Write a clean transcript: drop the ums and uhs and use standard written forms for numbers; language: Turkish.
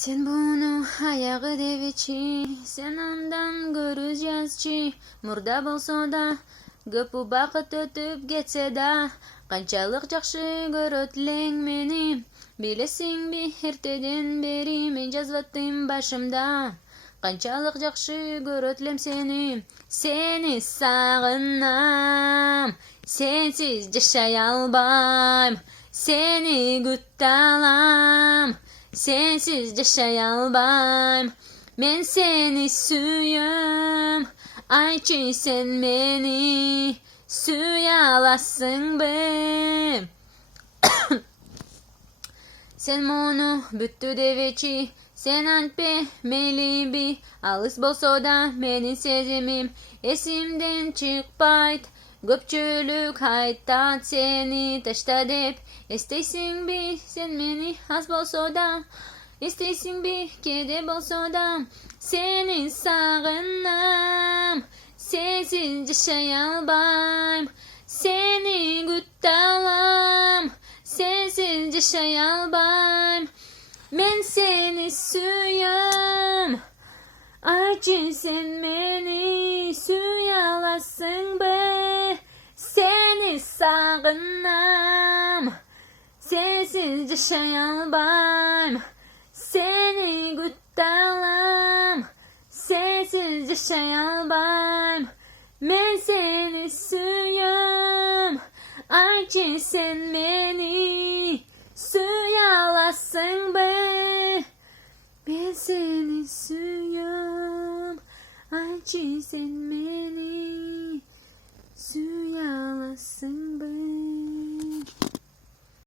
Sen bunu ayağı deviçi, sen ondan göreceğizçi. Murda bolsa da, köpü bakıt ötüp geçse da, kançalık jakşı görötleң meni. Bilesin bir erteden beri men жазбаттым başımda. Kançalık jakşı görötlem seni. Seni sağınam, sensiz yaşay albaym. Seni güttalam, sensiz yaşay albaym. Men seni suyum, ayçı sen meni. Suyalasın be. Sen monu büttü deveçi, sen antpe melibi. Alыс bolsa da menin sezimim esimden çıkpayt. Köpçülük haytat seni taşta dep. İsteysin bi sen meni az bolsa da, İsteysin bi kede bolsa da. Seni sağınam, sensiz yaşay albaym. Seni güttalam, sensiz yaşay albaym. Men seni suyum, acı sen meni. Suyalasın be. Seni sağınam, sensiz yaşay albaym. Seni güttalam, sensiz yaşay albaym. Men seni suyum, acı sen meni. Suyalasın be. Ben seni suyum, acı sen meni.